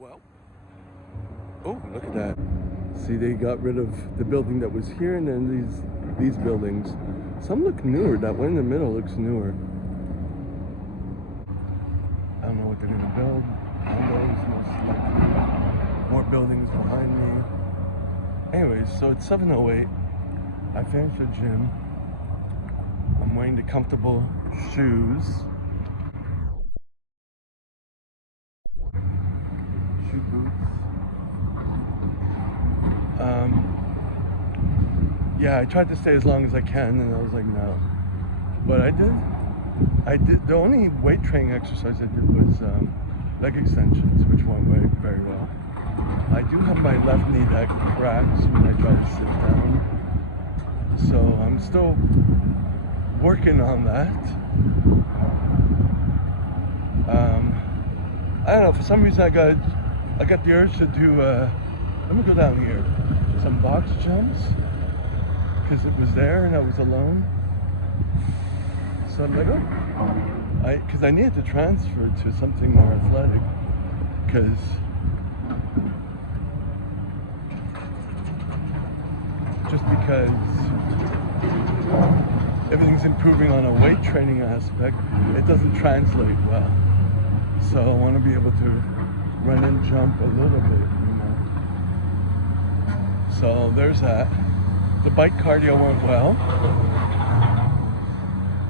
Well, oh, look at that. See, they got rid of the building that was here, and then these buildings. Some look newer. That one in the middle looks newer. I don't know what they're gonna build. Condos, most likely. More buildings behind me. Anyways, so it's 7:08. I finished the gym. I'm wearing the comfortable shoes. Shoe boots. Yeah, I tried to stay as long as I can, and I was like, no. But I did. The only weight training exercise I did was leg extensions, which went very well. I do have my left knee that cracks when I try to sit down, so I'm still working on that. I don't know. For some reason, I got the urge to do. Let me go down here. Some box jumps, because it was there and I was alone. So I'm like, oh, because I needed to transfer to something more athletic, because everything's improving on a weight training aspect, it doesn't translate well. So I want to be able to run and jump a little bit, you know. So there's that. The bike cardio went well.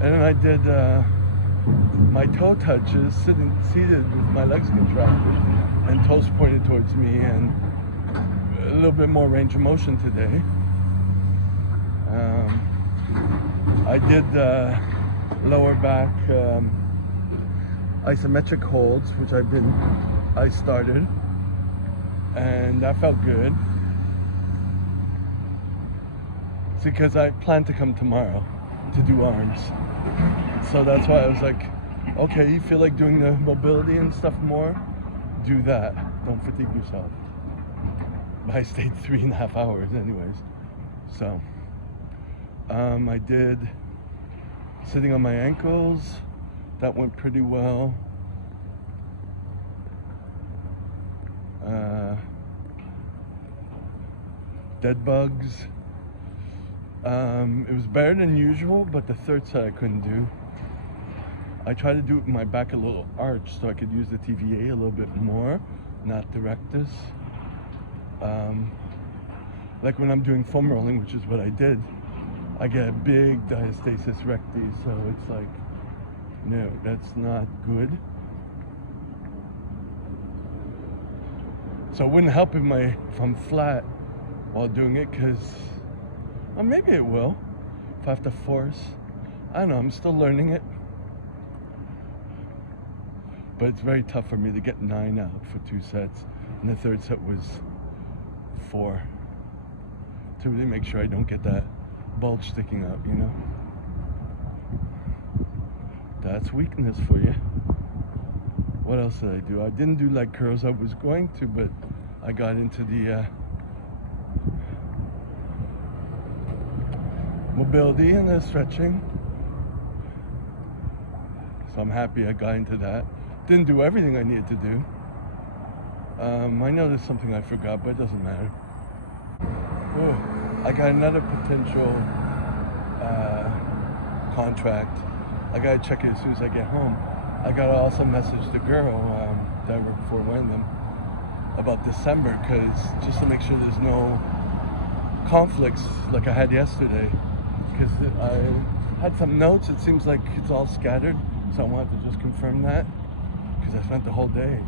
And then I did my toe touches, seated with my legs contracted and toes pointed towards me, and a little bit more range of motion today. I did lower back isometric holds, which I started, and that felt good. It's because I plan to come tomorrow to do arms. So that's why I was like, okay, you feel like doing the mobility and stuff more? Do that. Don't fatigue yourself. But I stayed 3.5 hours anyways. So I did sitting on my ankles. That went pretty well. Dead bugs. It was better than usual, but the third set I couldn't do. I tried to do it with my back a little arch so I could use the TVA a little bit more, not the rectus. Like when I'm doing foam rolling, which is what I did, I get a big diastasis recti, so it's like, no, that's not good. So it wouldn't help if I'm flat while doing it, because maybe it will if I have to force. I don't know, I'm still learning it. But it's very tough for me to get 9 out for 2 sets. And the third set was 4. To really make sure I don't get that bulge sticking out, you know? That's weakness for you. What else did I do? I didn't do leg curls. I was going to, but I got into the mobility and the stretching. So I'm happy I got into that. Didn't do everything I needed to do. I know there's something I forgot, but it doesn't matter. Oh, I got another potential contract. I gotta check it as soon as I get home. I gotta also message the girl that I work for, Wyndham, about December, because just to make sure there's no conflicts like I had yesterday. Because I had some notes, it seems like it's all scattered, so I wanted to just confirm that, because I spent the whole day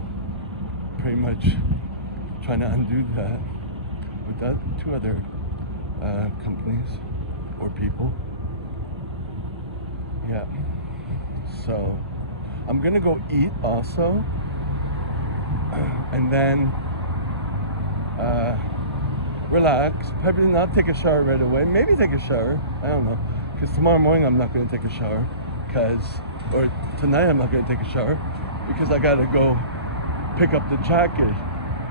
pretty much trying to undo that with that 2 other companies or people. Yeah, so I'm gonna go eat also, and then relax, probably not take a shower right away, maybe take a shower, I don't know, because tomorrow morning I'm not going to take a shower, or tonight I'm not going to take a shower, because I got to go pick up the jacket.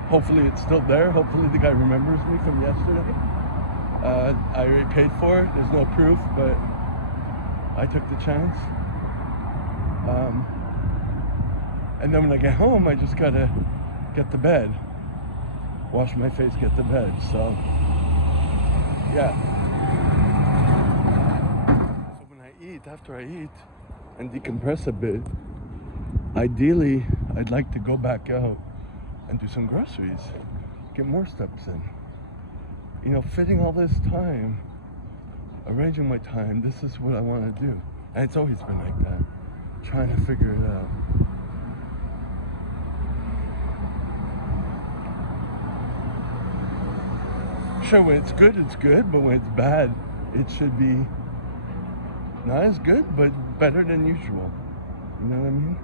Hopefully it's still there, hopefully the guy remembers me from yesterday. I already paid for it, there's no proof, but I took the chance. And then when I get home, I just gotta get to bed, wash my face, get to bed. So, yeah. So when I eat, after I eat and decompress a bit, ideally, I'd like to go back out and do some groceries, get more steps in. You know, fitting all this time, arranging my time, this is what I want to do. And it's always been like that, trying to figure it out. Sure, when it's good, but when it's bad, it should be not as good, but better than usual. You know what I mean?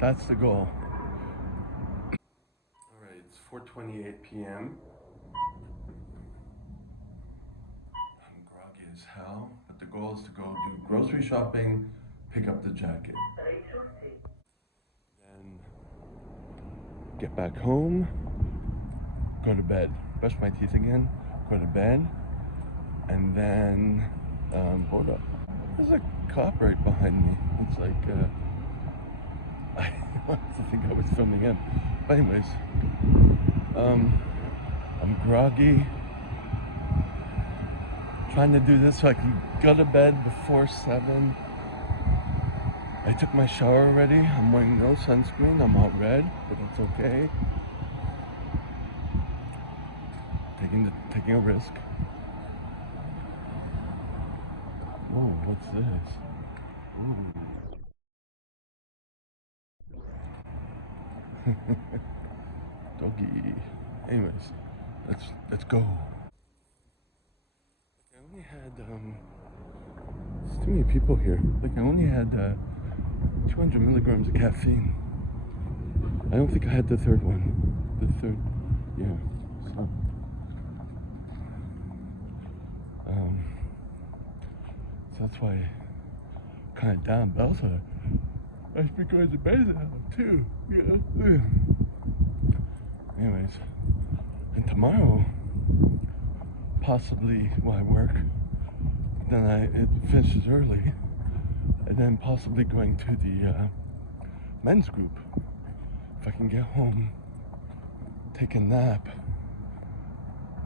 That's the goal. All right, it's 4:28 p.m. I'm groggy as hell, but the goal is to go do grocery shopping, pick up the jacket. Then get back home, go to bed, brush my teeth again, go to bed, and then, hold up. There's a cop right behind me. It's like, I wanted to think I was filming him. But anyways, I'm groggy. Trying to do this so I can go to bed before 7. I took my shower already. I'm wearing no sunscreen. I'm all red, but it's okay. Taking a risk. Whoa, what's this? Ooh. Doggy. Anyways, let's go. I only had there's too many people here. Like I only had 200 milligrams of caffeine. I don't think I had the third one. Yeah. So, so that's why I kind of down. But also, I speak going to bed now too. Yeah. Anyways, and tomorrow, possibly while I work, then it finishes early, and then possibly going to the men's group. If I can get home, take a nap,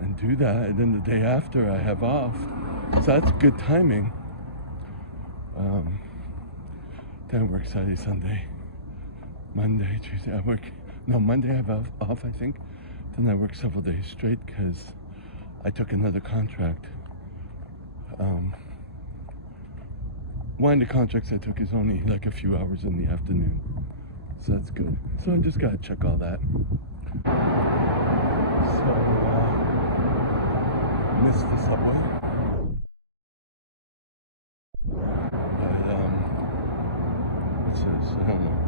and do that, and then the day after I have off. So that's good timing. Then I work Saturday, Sunday, Monday, Tuesday. Monday I have off, I think. Then I work several days straight because I took another contract. One of the contracts I took is only like a few hours in the afternoon. So that's good. So I just gotta check all that. So, missed the subway. What's this? I don't know.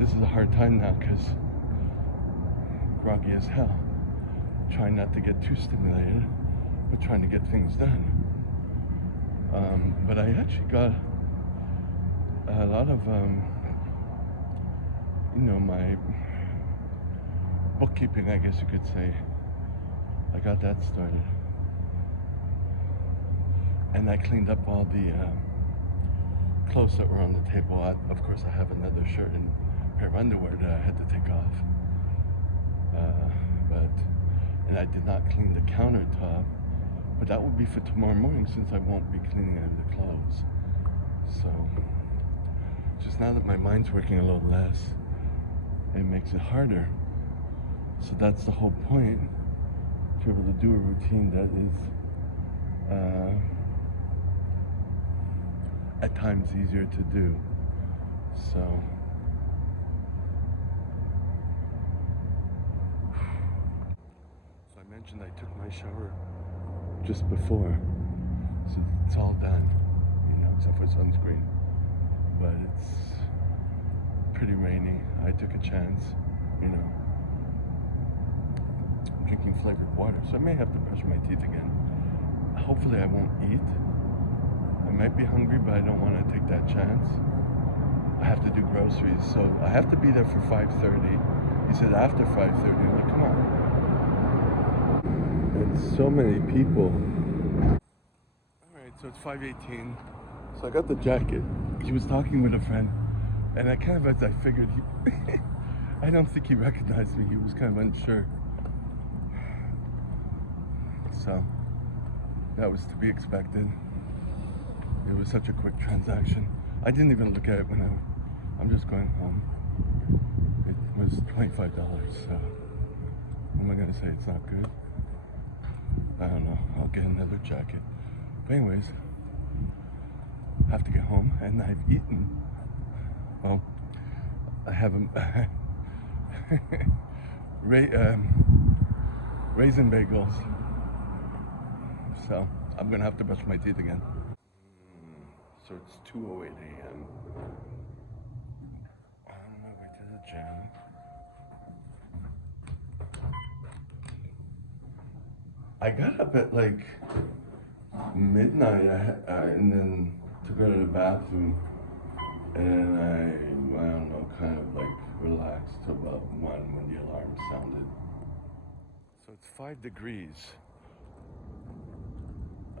This is a hard time now because groggy as hell. Trying not to get too stimulated, but trying to get things done. But I actually got a lot of, my bookkeeping, I guess you could say. I got that started. And I cleaned up all the clothes that were on the table. Of course, I have another shirt and pair of underwear that I had to take off. And I did not clean the countertop, but that will be for tomorrow morning since I won't be cleaning any of the clothes. So, just now that my mind's working a little less, it makes it harder. So that's the whole point, to be able to do a routine that is at times easier to do. So I mentioned I took my shower just before, so it's all done, except for sunscreen. But it's pretty rainy. I took a chance, drinking flavored water, so I may have to brush my teeth again. Hopefully I won't eat. I might be hungry, but I don't want to take that chance. I have to do groceries, so I have to be there for 5:30. He said after 5:30. I'm like, come on. And so many people. All right, so it's 5:18. So I got the jacket. He was talking with a friend. And I kind of, as I figured, I don't think he recognized me. He was kind of unsure. So that was to be expected. It was such a quick transaction. I didn't even look at it when I'm just going home. It was $25, so what am I gonna say? It's not good? I don't know. I'll get another jacket. But anyways, I have to get home, and I've eaten. Well, I haven't. Raisin bagels. So I'm gonna have to brush my teeth again. So it's 2:08 a.m. On my way to the gym. I got up at like midnight, and then to go to the bathroom, and I don't know, kind of like relaxed till about 1 when the alarm sounded. So it's 5 degrees.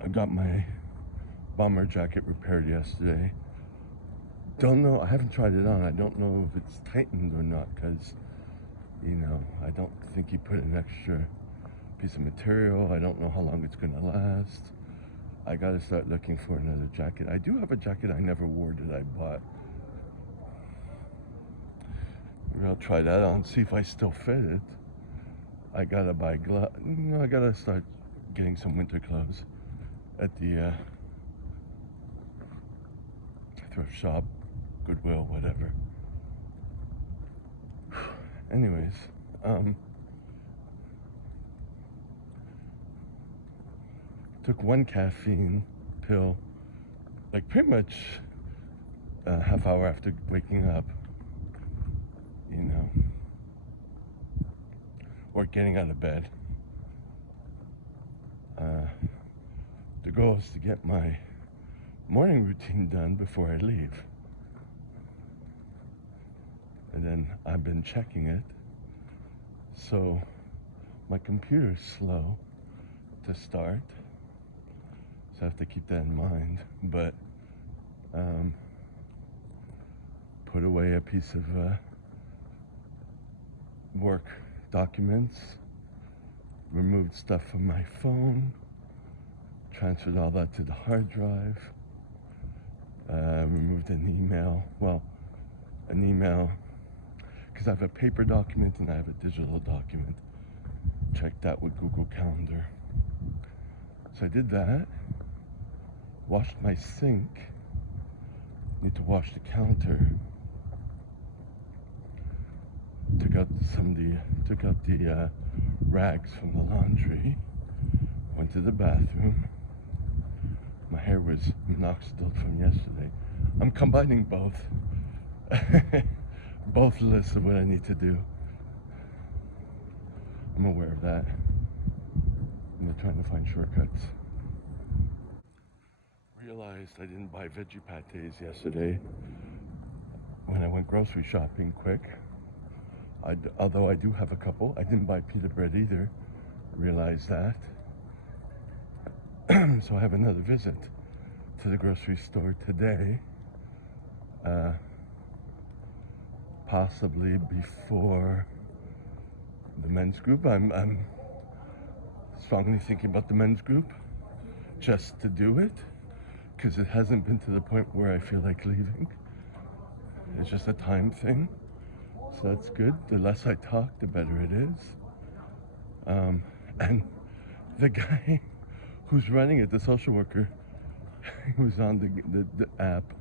I got my bomber jacket repaired yesterday. Don't know, I haven't tried it on. I don't know if it's tightened or not, because, you know, I don't think he put an extra piece of material. I don't know how long it's gonna last. I gotta start looking for another jacket. I do have a jacket I never wore that I bought. Maybe I'll try that on, see if I still fit it. I gotta buy gloves. I gotta start getting some winter clothes at the thrift shop, Goodwill, whatever. Anyways, took 1 caffeine pill, like pretty much a half hour after waking up, you know, or getting out of bed. The goal is to get my morning routine done before I leave. And then I've been checking it, so my computer's slow to start, so I have to keep that in mind. But put away a piece of work documents, removed stuff from my phone, transferred all that to the hard drive, removed an email, because I have a paper document and I have a digital document. Checked that with Google Calendar. So I did that, washed my sink, need to wash the counter, took out the rags from the laundry, went to the bathroom. My hair was minoxidiled from yesterday. I'm combining both. Both lists of what I need to do. I'm aware of that. I'm trying to find shortcuts. Realized I didn't buy veggie pates yesterday when I went grocery shopping quick. Although I do have a couple. I didn't buy pita bread either. Realized that. So I have another visit to the grocery store today. Possibly before the men's group. I'm strongly thinking about the men's group just to do it, because it hasn't been to the point where I feel like leaving. It's just a time thing, so that's good. The less I talk, the better it is. And the guy who's running it, the social worker, he was on the app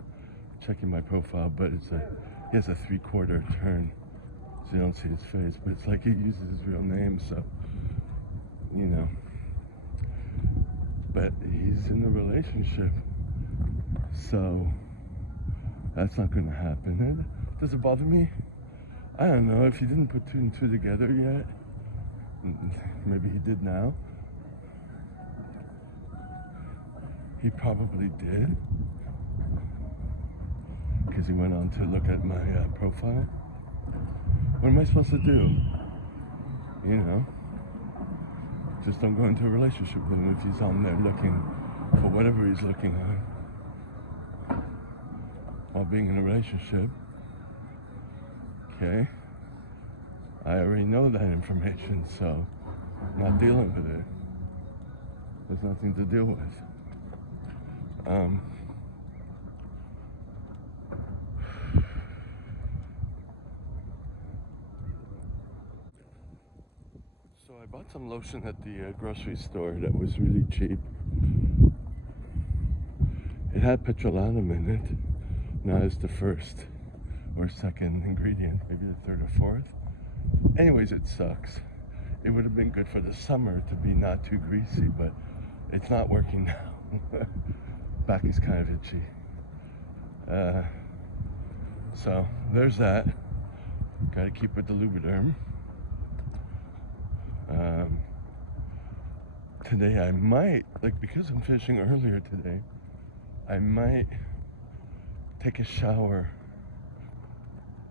checking my profile, but he has a 3/4 turn, so you don't see his face, but it's like he uses his real name, so, you know. But he's in a relationship, so that's not gonna happen. Does it bother me? I don't know. If he didn't put 2 and 2 together yet, maybe he did now. He probably did, because he went on to look at my profile. What am I supposed to do? You know, just don't go into a relationship with him if he's on there looking for whatever he's looking on while being in a relationship. Okay? I already know that information, so I'm not dealing with it. There's nothing to deal with. So I bought some lotion at the grocery store that was really cheap. It had petrolatum in it. Now it's the first or second ingredient, maybe the third or fourth. Anyways, it sucks. It would have been good for the summer to be not too greasy, but it's not working now. Back is kind of itchy. So there's that. Got to keep with the Lubriderm. Today I might, because I'm finishing earlier today, I might take a shower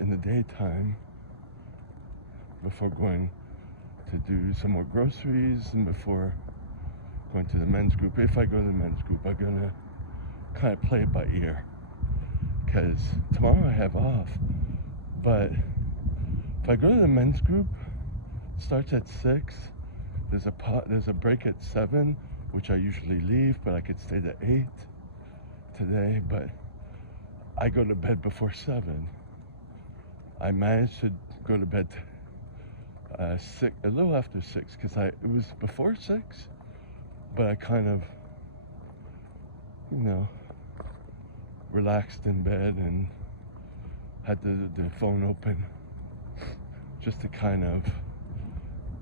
in the daytime before going to do some more groceries and before going to the men's group. If I go to the men's group, I'm gonna kind of play it by ear, because tomorrow I have off. But if I go to the men's group, it starts at 6. There's a break at 7, which I usually leave, but I could stay to 8 today. But I go to bed before 7. I managed to go to bed 6, a little after 6, because it was before 6, but I kind of, relaxed in bed and had the phone open just to kind of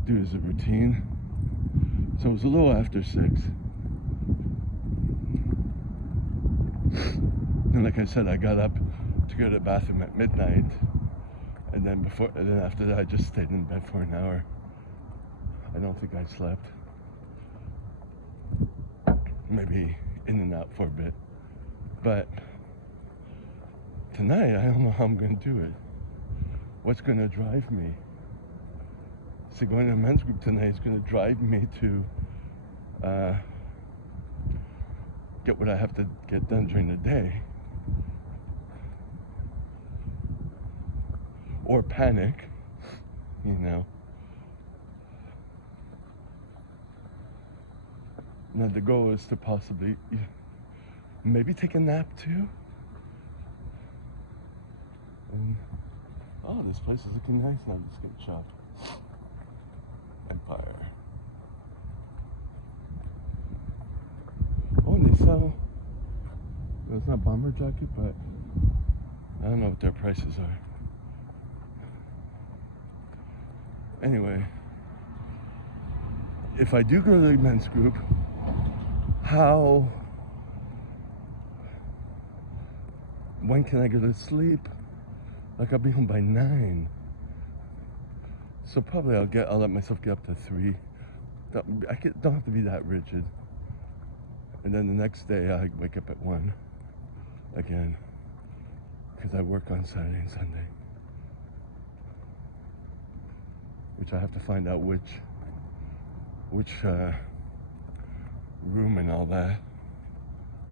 do as a routine. So it was a little after 6. And like I said, I got up to go to the bathroom at midnight. And then after that, I just stayed in bed for an hour. I don't think I slept. Maybe in and out for a bit. But tonight, I don't know how I'm going to do it. What's going to drive me? So going to the men's group tonight is going to drive me to get what I have to get done during the day. Or panic, Now the goal is to possibly maybe take a nap too. And, this place is looking nice now. Let's get a shop. Empire. Oh, and they sell, well, it's not bomber jacket, but I don't know what their prices are. Anyway, if I do go to the men's group, when can I go to sleep? I'll be home by 9. So probably I'll let myself get up to 3. Don't have to be that rigid. And then the next day I wake up at 1 again, because I work on Saturday and Sunday. Which I have to find out which room and all that.